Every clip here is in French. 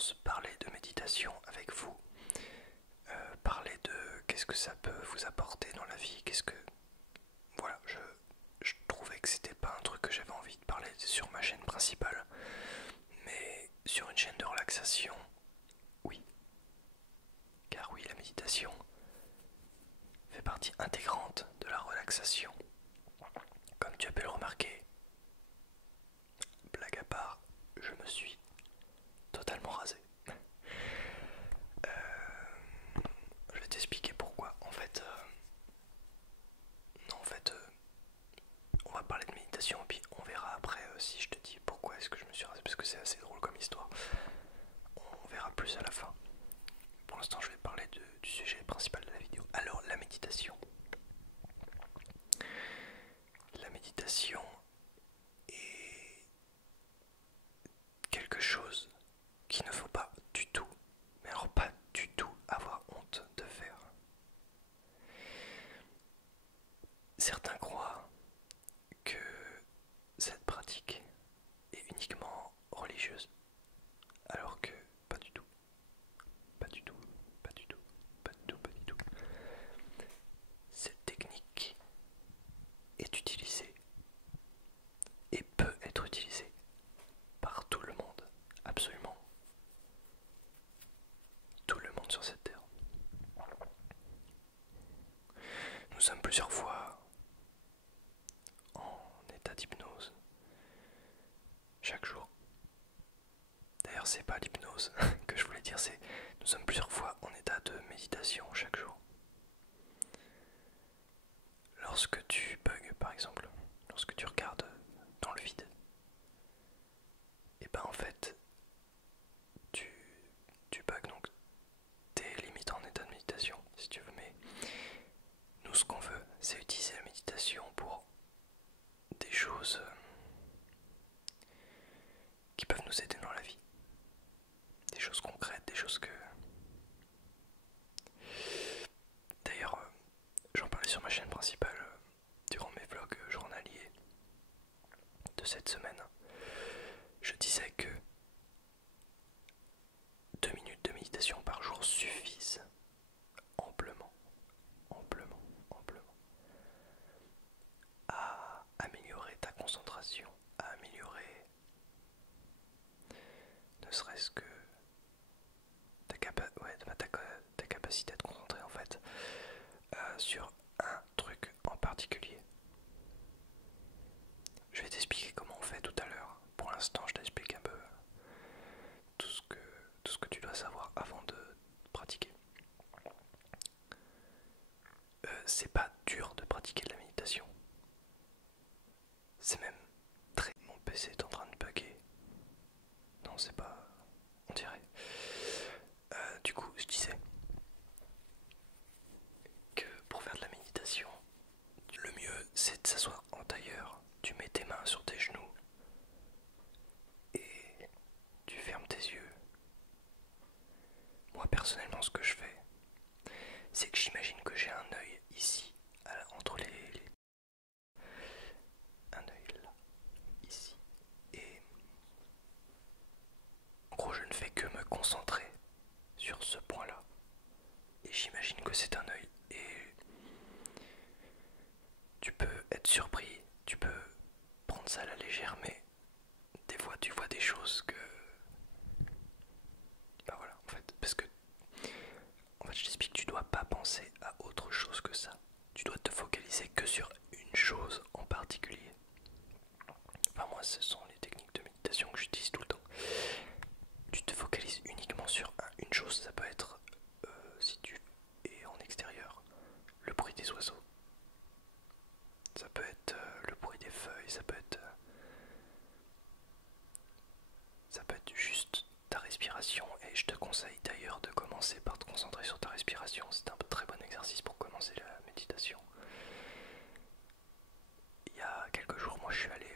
pense parler de méditation avec vous, parler de qu'est-ce que ça peut vous apporter dans la vie, qu'est-ce que... Voilà, je trouvais que c'était pas un truc que j'avais envie de parler sur ma chaîne principale, mais sur une chaîne de relaxation, oui. Car oui, la méditation fait partie intégrante de la relaxation. Comme tu as pu le remarquer, blague à part, je me suis totalement rasé. Je vais t'expliquer pourquoi. On va parler de méditation et puis on verra après si je te dis pourquoi est-ce que je me suis rasé, parce que c'est assez drôle comme histoire. On verra plus à la fin. Pour l'instant, je vais parler du sujet principal de la vidéo. Alors, la méditation. La méditation est quelque chose qu'il ne faut pas du tout, mais alors pas du tout, avoir honte de faire. Certains croient que cette pratique est uniquement religieuse, alors que pas du tout, pas du tout, pas du tout, pas du tout, pas du tout. Cette technique est utilisée et peut être utilisée par tout le monde, absolument tout le monde sur cette terre. Nous sommes plusieurs fois en état d'hypnose chaque jour. D'ailleurs, c'est pas l'hypnose que je voulais dire, c'est nous sommes plusieurs fois en état de méditation chaque jour. Lorsque tu bugs, par exemple, lorsque tu regardes dans le vide, et ben en fait, tu, tu bugs, donc t'es limite en état de méditation, si tu veux, mais nous, ce qu'on veut, c'est utiliser la méditation pour des choses qui peuvent nous aider dans la vie. Des choses concrètes, des choses que... D'ailleurs, j'en parlais sur ma chaîne principale durant mes vlogs journaliers de cette semaine. Je disais que 2 minutes de méditation par jour suffisent amplement, amplement, amplement à améliorer ta concentration, à améliorer ne serait-ce que ta capacité à te concentrer en fait sur un truc en particulier. Je vais t'expliquer comment on fait tout à l'heure. Pour l'instant, je t'explique un peu tout ce que tu dois savoir avant de pratiquer. C'est pas dur de pratiquer de la méditation. C'est même très... Mon PC est en train de bugger. Non, c'est pas... On dirait. Du coup, je disais que pour faire de la méditation, le mieux c'est de s'asseoir en tailleur. Tu mets tes mains sur tes genoux et tu fermes tes yeux. Moi personnellement, ce que je fais, c'est que j'imagine que j'ai un œil ici, entre un œil là, ici. Et en gros, je ne fais que me concentrer sur ce point-là. Et j'imagine que c'est un œil. Et tu peux être surpris, tu peux prendre ça à la légère, mais des fois tu vois des choses que... Bah voilà, en fait, parce que... En fait, je t'explique, tu dois pas penser à autre chose que ça. Tu dois te focaliser que sur une chose en particulier. Enfin, moi, ce sont les techniques de méditation que j'utilise tout le temps. Tu te focalises uniquement sur une chose, ça peut être, si tu es en extérieur, le bruit des oiseaux. Ça peut être le bruit des feuilles, ça peut être juste ta respiration. Et je te conseille d'ailleurs de commencer par te concentrer sur ta respiration. C'est un très bon exercice pour commencer la méditation. Il y a quelques jours, moi je suis allé...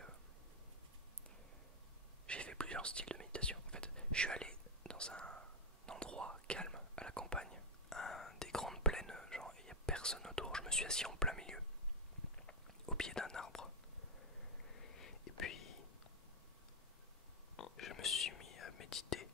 j'ai fait plusieurs styles de méditation. En fait, je suis allé dans un endroit calme à la campagne, des grandes plaines, genre il n'y a personne autour. Je me suis assis en plein milieu, au pied d'un arbre. Et puis, je me suis mis à méditer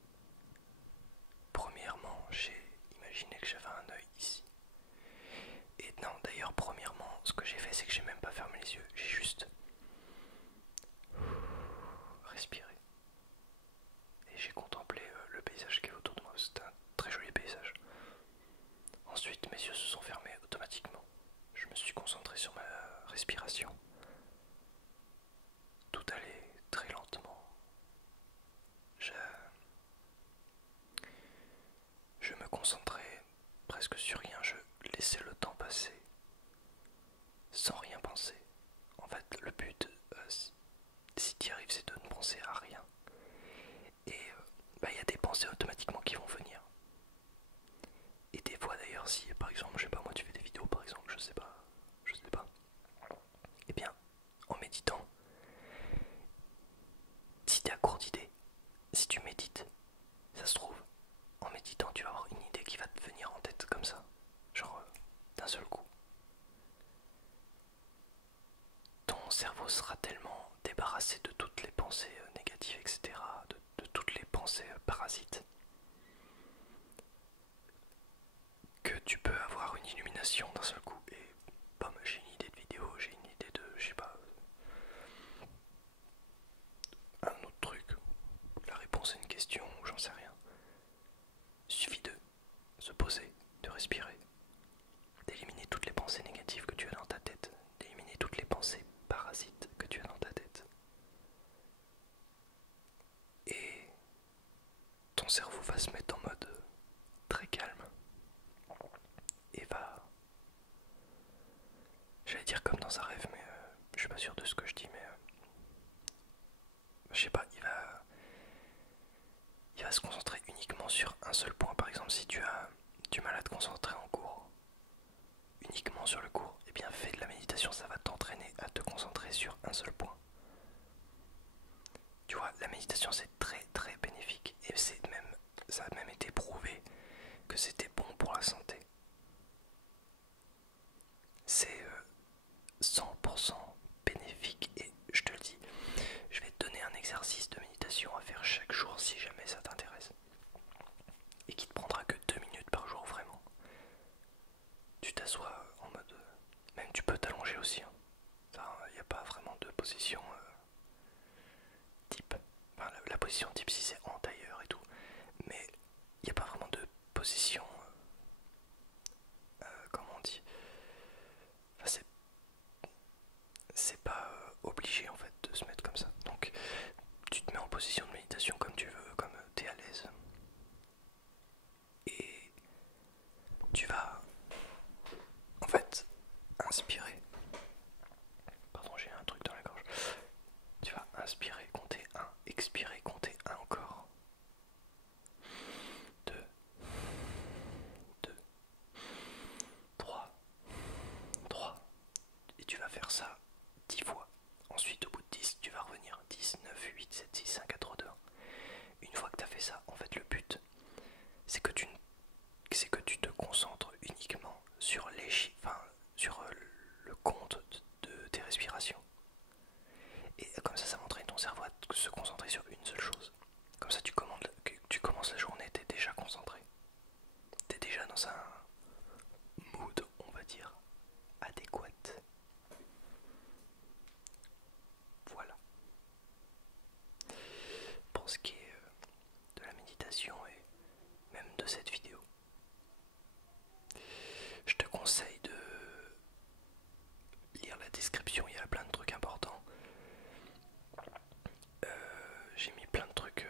presque sur rien, je laissais le temps passer sans rien penser. En fait, le but, si tu y arrives, c'est de ne penser à rien. Et il y a des pensées automatiquement qui vont venir. Et des fois d'ailleurs, si par exemple, je sais pas moi, tu fais des vidéos par exemple, je sais pas, et bien, en méditant, si t'es à court d'idées, si tu médites, ça se trouve, en méditant, tu vas avoir une idée qui va te venir en tête comme ça, genre d'un seul coup. Ton cerveau sera tellement débarrassé de toutes les pensées négatives, etc., de toutes les pensées parasites, que tu peux avoir une illumination d'un seul coup et bam, j'ai une idée de vidéo, j'ai une idée de, je sais pas, un autre truc, la réponse à une question, ou j'en sais rien. Il suffit de se poser, de respirer, d'éliminer toutes les pensées négatives que tu as dans ta tête, d'éliminer toutes les pensées parasites que tu as dans ta tête. Et ton cerveau va se mettre en mode très calme et va, j'allais dire comme dans un rêve, mais je suis pas sûr de ce que je dis, mais je sais pas, il va se concentrer uniquement sur un seul point. Par exemple, si tu as du mal à te concentrer en cours, uniquement sur le cours, et bien fais de la méditation, ça va t'entraîner à te concentrer sur un seul point. Tu vois, la méditation c'est très très bénéfique et ça a même été prouvé que c'était bon pour la santé. C'est 100% bénéfique et je te le dis, je vais te donner un exercice de méditation à faire chaque jour si jamais ça t'intéresse et qui te prendra que 2 minutes par jour vraiment. Tu t'assois en mode, même tu peux t'allonger aussi, hein. Il n'y a pas vraiment de position type. Enfin, la position type si c'est en tailleur et tout, mais il n'y a pas vraiment de position, comment on dit, enfin, c'est pas obligé en fait de se mettre comme ça. Donc tu te mets en position de méditation comme tu veux, comme tu es à l'aise, et tu vas en fait inspirer. Pardon, j'ai un truc dans la gorge. Tu vas inspirer, compter un, expirer, compter un encore. 2, 2, 3, 3. Et tu vas faire ça 10 fois. Ensuite, au bout de 10, tu vas revenir 10, 9, 8, 7, 6, 5, 4, 3, 2, 1. Une fois que tu as fait ça, en fait, le but, c'est que tu te concentres uniquement sur les chiffres, enfin, sur le compte de tes respirations. Et comme ça m'entraîne ton cerveau à se concentrer sur une seule chose. Comme ça, tu commences la journée, tu es déjà concentré. Tu es déjà dans un mood, on va dire, adéquat. Voilà. Pour ce qui est de la méditation et même de cette vidéo, je te conseille de lire la description, il y a plein de trucs importants. J'ai mis plein de trucs.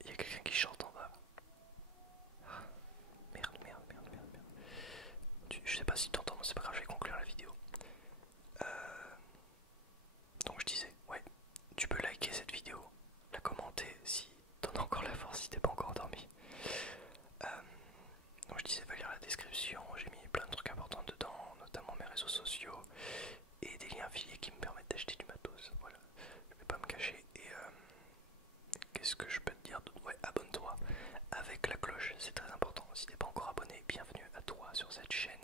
Il y a quelqu'un qui chante en bas. Ah, merde, merde, merde, merde, merde. Je sais pas si tu entends, c'est pas grave, je vais conclure la vidéo. Donc je disais, ouais, tu peux liker cette vidéo, la commenter si t'en as encore la force, si t'es pas encore endormi. Donc je disais, va lire la description, j'ai mis plein de trucs importants dedans, notamment mes réseaux sociaux et des liens affiliés qui me permettent d'acheter du matos. Voilà, je vais pas me cacher. Et qu'est-ce que je peux te dire d'autre? Ouais, abonne-toi avec la cloche, c'est très important. Si t'es pas encore abonné, bienvenue à toi sur cette chaîne